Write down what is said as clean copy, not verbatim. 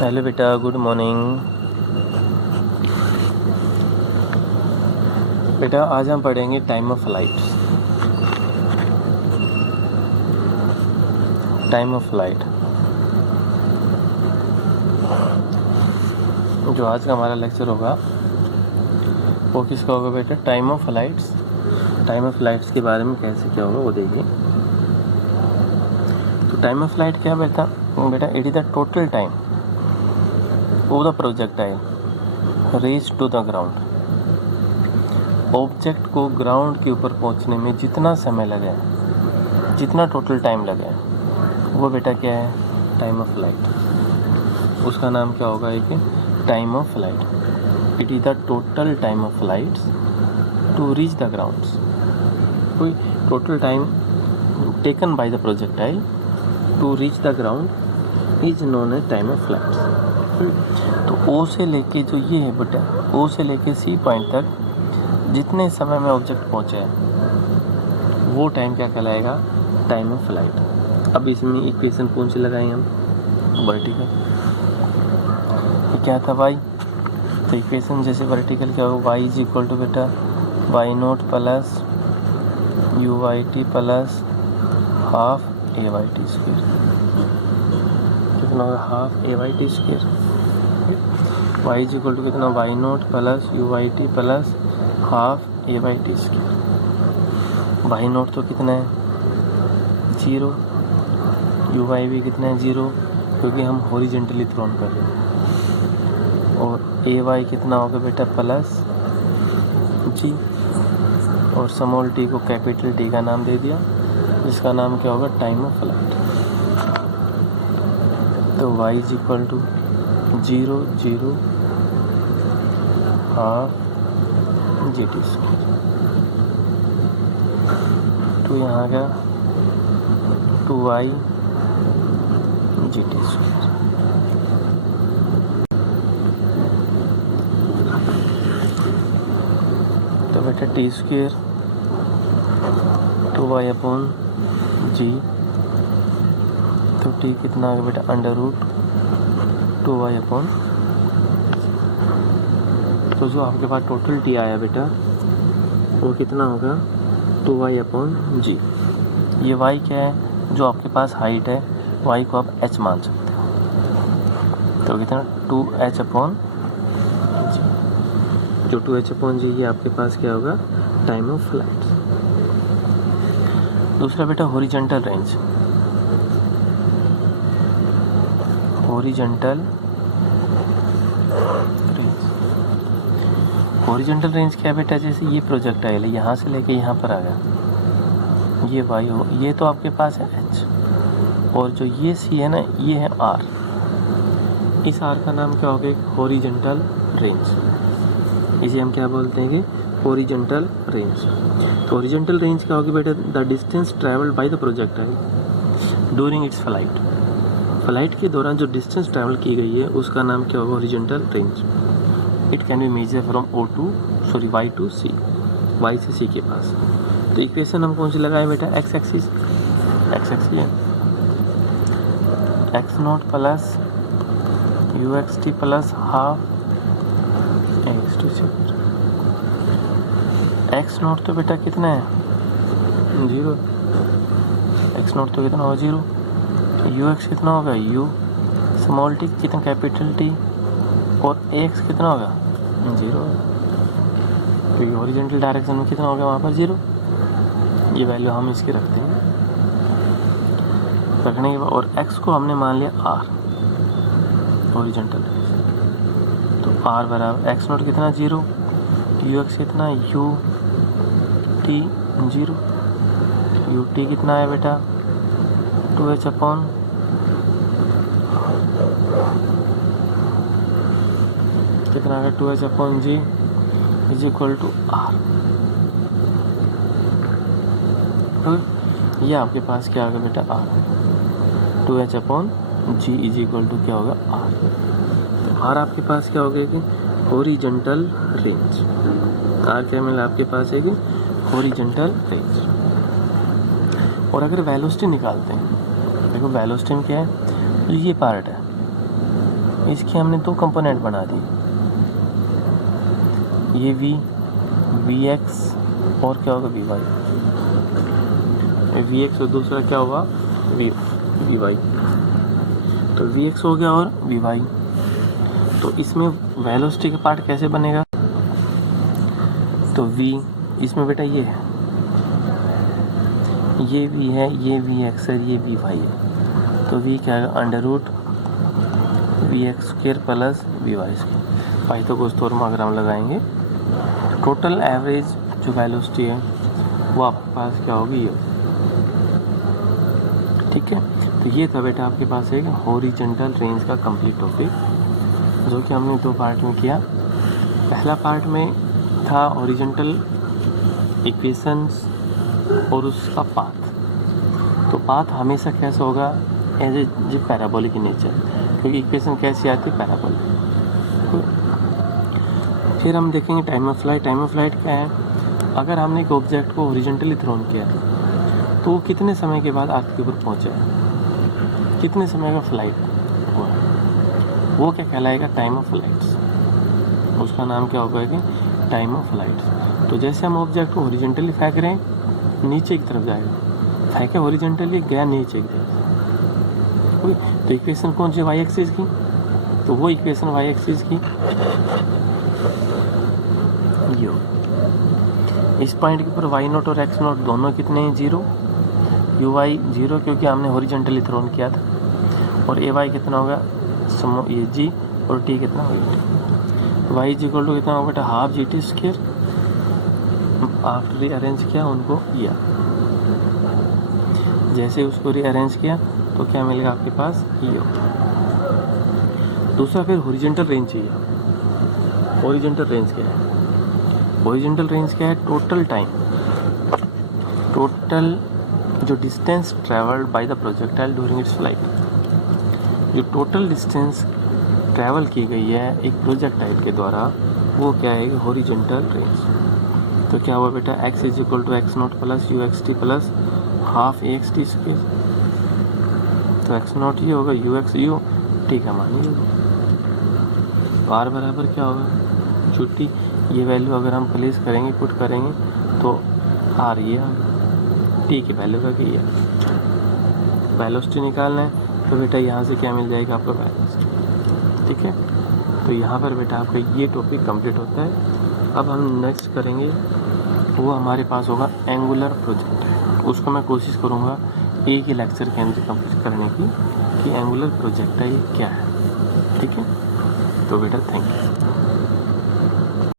Hello बेटा, good morning. बेटा आज हम पढ़ेंगे time of flight. Time of flight जो आज का हमारा लेक्चर होगा वो किसका होगा बेटा? Time of flights. Time of flights के बारे में कैसे क्या होगा वो देखिए। तो टाइम ऑफ फ्लाइट क्या बेटा? It is the total time of the projectile reach to the ground. Object को ग्राउंड के ऊपर पहुंचने में जितना समय लगे, जितना टोटल टाइम लगे, वो बेटा क्या है? Time of flight. उसका नाम क्या होगा? एक time of flight. It is the total time of flights to reach the grounds. कोई total time taken by the projectile to reach the ground is known as time of flights. तो ओ से लेके जो ये है बेटा, ओ से लेके सी पॉइंट तक जितने समय में ऑब्जेक्ट पहुंचे वो टाइम क्या कहलाएगा? Time of flight. अब इसमें इक्वेशन कौन सी लगाएंगे हम? वर्टिकल। ये क्या था वाई? तो इक्वेशन जैसे वर्टिकल क्या होगा? वाई इज इक्वल टू बेटा y naught plus u y t plus half a y t square. कितना होगा? Half a y t square. Y is equal to कितना? Y naught plus u y t plus half a y t square. Y naught तो कितना है? 0। You Y भी कितना है? 0, क्योंकि हम हॉरिजेंटली थ्रोन कर रहे हैं। और ए वाई कितना होगा बेटा? Plus G. और स्मॉल टी को कैपिटल टी का नाम दे दिया, जिसका नाम क्या होगा? Time of flight. तो Y is equal to 0 0 half G T square. तो यहाँ का 2y जी टी स्क्वायर। तो बेटा टी स्क्वायर 2y अपॉन जी। तो टी कितना आ गया बेटा? Under root 2y upon. तो जो आपके पास टोटल टी आया बेटा वो कितना होगा? 2y अपॉन जी। ये y क्या है? जो आपके पास हाइट है, y को आप h मान सकते हो। तो कितना? 2h अपॉन जी। जो 2h अपॉन जी ये आपके पास क्या होगा? Time of flight. दूसरा बेटा horizontal range. Horizontal horizontal range क्या है बेटा? जैसे ये प्रोजेक्टाइल है, यहाँ से लेके यहाँ पर आ गया, ये वाई हो, ये तो आपके पास है एच, और जो ये सी है ना, ये है आर। इस आर का नाम क्या होगा? Horizontal range. इसे हम क्या बोलते हैं कि हॉरिजॉन्टल रेंज। तो हॉरिजॉन्टल रेंज क्या होगी बेटा? The distance travelled bye the projectile during its flight. Flight के दौरान जो डिस्टेंस ट्रैवल की गई है उसका नाम क्या होगा? Horizontal range. It can be measure from Y to C, Y से सी के पास। तो इक्वेशन हम कौन सी लगाए बेटा? एक्स एक्सिस है x note plus U X T plus half x T square. X note तो बेटा कितना है? 0। एक्स नोट तो कितना होगा? 0। यू एक्स कितना होगा? यू स्मॉल टी कितना? Capital T. और एक्स कितना होगा? 0। तो ये हॉरिजॉन्टल डायरेक्शन में कितना होगा? वहाँ पर 0। ये वैल्यू हम इसकी रखते हैं, रखने के बाद और x को हमने मान लिया r, हॉरिजॉन्टल। तो r बराबर एक्स नोट कितना? 0। यू एक्स कितना? U T 0। यू टी कितना है बेटा? 2h अपॉन कितना आ गया? 2h upon G is equal to R. तो ये आपके पास क्या आ गया बेटा? R. 2h upon G is equal to क्या होगा? आर। तो आर आपके पास क्या हो गया कि हॉरिजॉन्टल रेंज। आर क्या मिला आपके पास है कि हॉरिजॉन्टल रेंज। और अगर वेलोसिटी निकालते हैं, देखो वेलोसिटी में क्या है? तो ये पार्ट है, इसकी हमने दो कंपोनेंट बना दी, ये वी एक्स और क्या होगा वी वाई, वी एक्स और दूसरा क्या होगा वी वाई। तो वी एक्स हो गया और वी वाई। तो इसमें वेलोसिटी का पार्ट कैसे बनेगा, तो वी इसमें बेटा ये है, ये वी है, ये वी एक्स है, ये वी वाई है। तो वी क्या है under root V X square plus V Y square. Pythagoras अगर हम लगाएंगे टोटल एवरेज जो वेलोसिटी है वो आपके पास क्या होगी ये, ठीक है। तो ये था बेटा आपके पास एक हॉरिजॉन्टल रेंज का कंप्लीट टॉपिक, जो कि हमने दो पार्ट में किया। पहला पार्ट में था हॉरिजॉन्टल इक्वेशंस और उसका पाथ। तो पाथ हमेशा कैसा होगा, एज ए जो पैराबोलिक इन नेचर, क्योंकि इक्वेशन कैसी आती है पैराबोलिक। फिर हम देखेंगे time of flight. Time of flight क्या है, अगर हमने एक ऑब्जेक्ट को हॉरिजॉन्टली थ्रोन किया तो वो कितने समय के बाद अर्थ के ऊपर पहुँचा है, कितने समय का फ्लाइट हुआ, वो क्या कहलाएगा टाइम ऑफ फ्लाइट्स। उसका नाम क्या होगा कि टाइम ऑफ फ्लाइट्स। तो जैसे हम ऑब्जेक्ट को हॉरिजॉन्टली फेंक रहे हैं नीचे की तरफ जाएगा, फेंके हॉरिजॉन्टली गया नीचे की तरफ। तो इक्वेशन कौन सी वाई एक्सिस की, तो वो इक्वेशन वाई एक्सिस की यो। इस पॉइंट के ऊपर वाई नोट और एक्स नोट दोनों कितने हैं, जीरो। यू वाई जीरो क्योंकि हमने हॉरिजॉन्टली थ्रोन किया था, और ए वाई कितना होगा ये जी, और टी कितना होगा T. Y G equal to कितना होगा बेटा half G T square. After rearrange किया उनको किया, जैसे उसको रीअरेंज किया तो क्या मिलेगा आपके पास ये। दूसरा फिर हॉरिजॉन्टल रेंज चाहिए। हॉरिजॉन्टल रेंज क्या है, हॉरिजॉन्टल रेंज क्या है, टोटल टाइम, टोटल जो distance travelled bye the projectile during its flight. जो टोटल डिस्टेंस ट्रैवल की गई है एक प्रोजेक्टाइल के द्वारा, वो क्या है हॉरिजॉन्टल रेंज। तो क्या हुआ बेटा x is equal to X naught plus U X T plus half A X T square. तो एक्स नॉट ये होगा यू एक्स यू टी का मान ये होगा। आर बराबर क्या होगा छुट्टी, ये वैल्यू अगर हम प्लेस करेंगे पुट करेंगे तो आर ये आ गया, टी की वैल्यू का ये वेलोसिटी निकालना है। तो बेटा यहाँ से क्या मिल जाएगा आपका वेलोसिटी, ठीक है। तो यहाँ पर बेटा आपका ये टॉपिक कंप्लीट होता है। अब हम नेक्स्ट करेंगे वो हमारे पास होगा एंगुलर प्रोजेक्टाइल। उसको मैं कोशिश करूँगा एक ही लेक्चर के अंदर कंप्लीट करने की कि एंगुलर प्रोजेक्टाइल क्या है, ठीक है। तो बेटा थैंक यू।